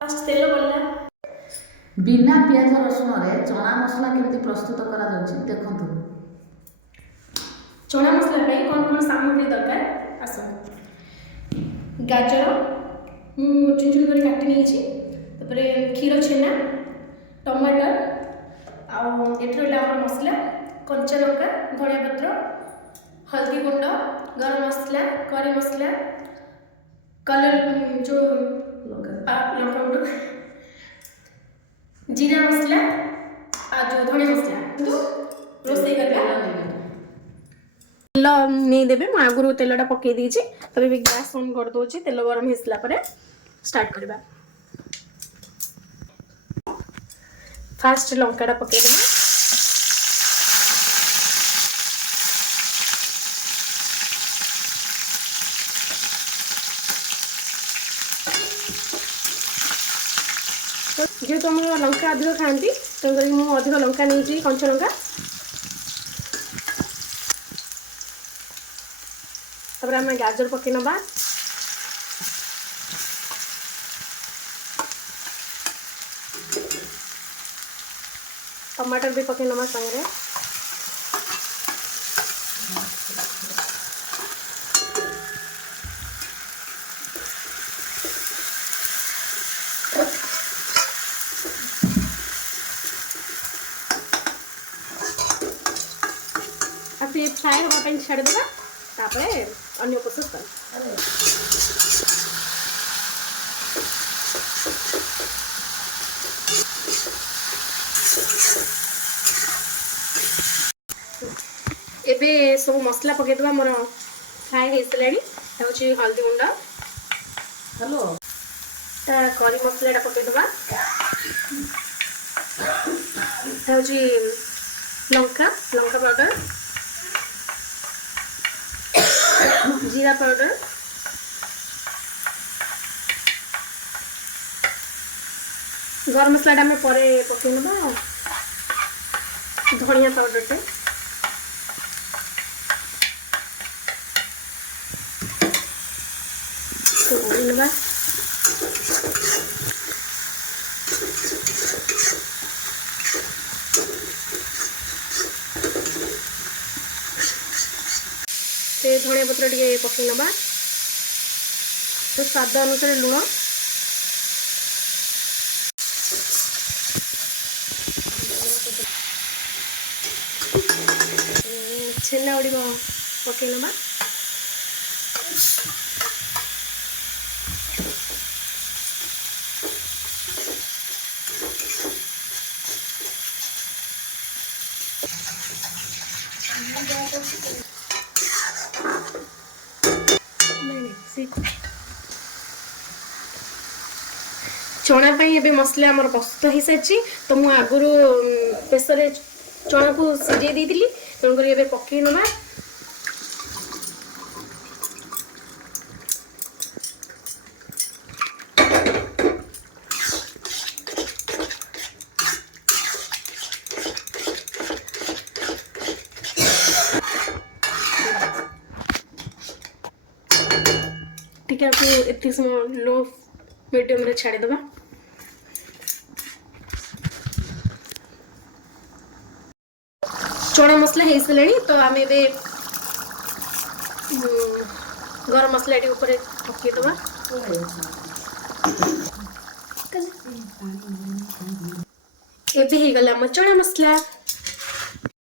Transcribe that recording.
तेल बोलना बिना पियाज रसुण रे चना मसला केमती प्रस्तुत करा जाउछि देखंतु। चना मसला पे कौन कौन सामग्री दरकार आस गाजर मु चुन चुन कर काटि नहीं तापर क्षीर छेना टमाटर आउ एठर हमर मसला कंचा लंका धनिया पत्र हल्दी गुंड गरम मसला करी मसला कलर जो लंका गुंड जीरा मसला आ जो धनिया मसला तो रोसे करबा तेल नहीं देबे मैं आगुरु तेलटा पकई दीची तबे भी गैस ऑन कर दोची तेल गरम हेसला परे स्टार्ट करबा। फास्ट लंकाटा पकई देबा जे तुम लंका अधिक खाती तेणुक मुझे अधिक लंका नहीं कंचा लंका तापर आम गाजर पकई नवा टमाटर भी पकई नवा संगे फ्राए हाँपी छाड़देवा अन्य प्रोसेस कर एबे सब मसला पकईदेवा मोर फ्राए हो सारे हल्दी गुंड हेलो करी मसला पकईदेवा लंका लंका पाउडर जीरा पाउडर गरम मसला आम पर पकई ना धनिया पाउडर टे ना धनिया पत्र टे पकई नवा तो स्वाद अनुसार लुण छेना गुड़िक पकई नवा चना पे मसला आमर प्रस्तुत हो सारी तो मुझे आगुरी प्रेसर चना को सीझे देती तेणुक पकई ना टिके एत समय लो मीडियम रे छाड़ीदेवा चना मसला हो सारे तो आम ए गरम मसला ऊपर पकईदेवा एबे हो गला चना मसला।